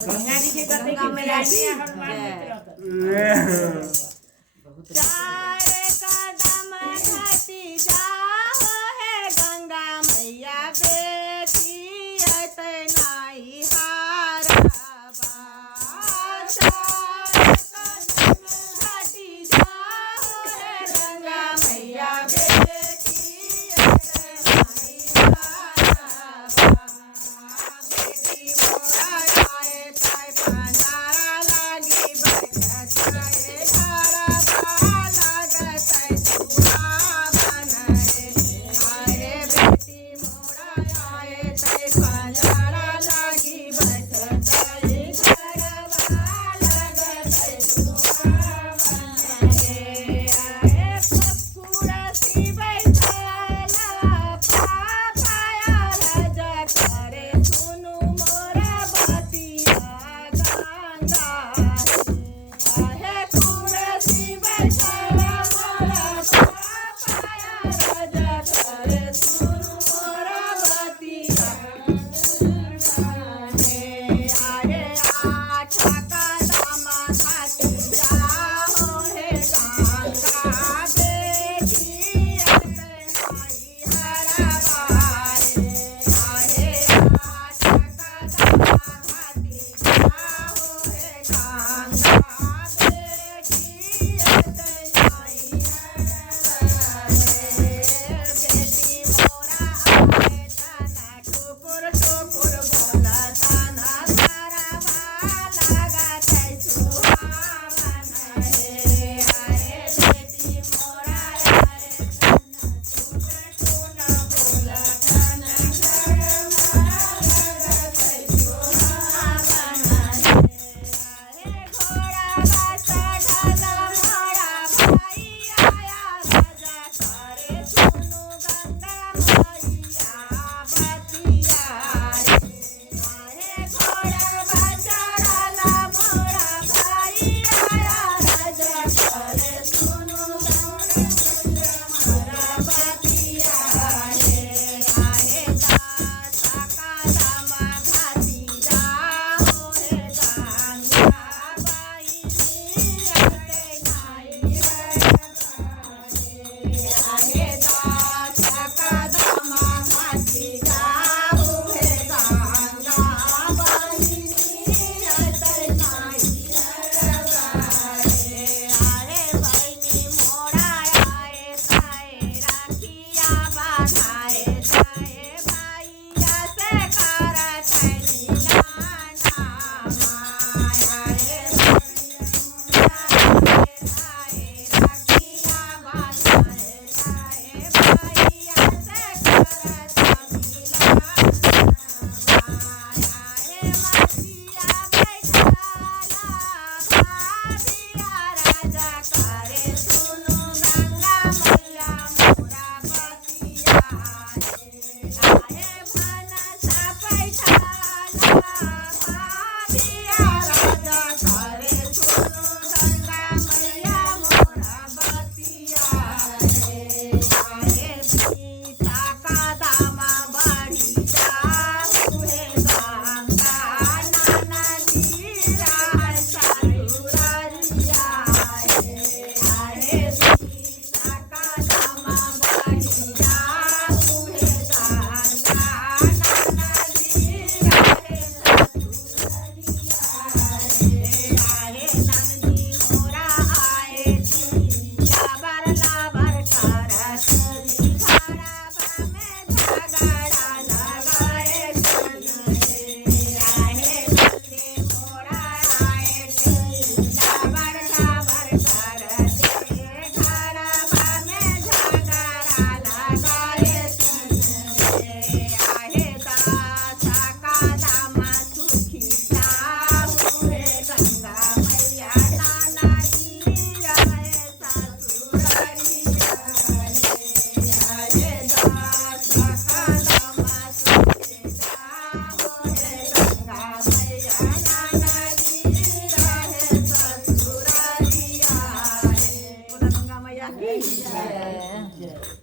गंगा जी के कहते कि मैयानी हनुमान चारे कदम घटी जाओ है गंगा मैया बेटी अतै नाई हारा चारे कदम घटी जाओ है गंगा मैया बेटी अतै नाई हारा बेटी मोरा आए ताय पंडारा लागी बैठत आए घरा लागत है सुहावन रे आए बेटी मोरा आए ताय पंडारा लागी बैठत आए घरा लागत है सुहावन रे आए फुरसी बैठला पापाया राजा करे सुनु मोरा बतिया गंगा आहे फुरसी बैठला मोरा पापाया राजा करे सुनु मोरा बतिया गंगा आए आठा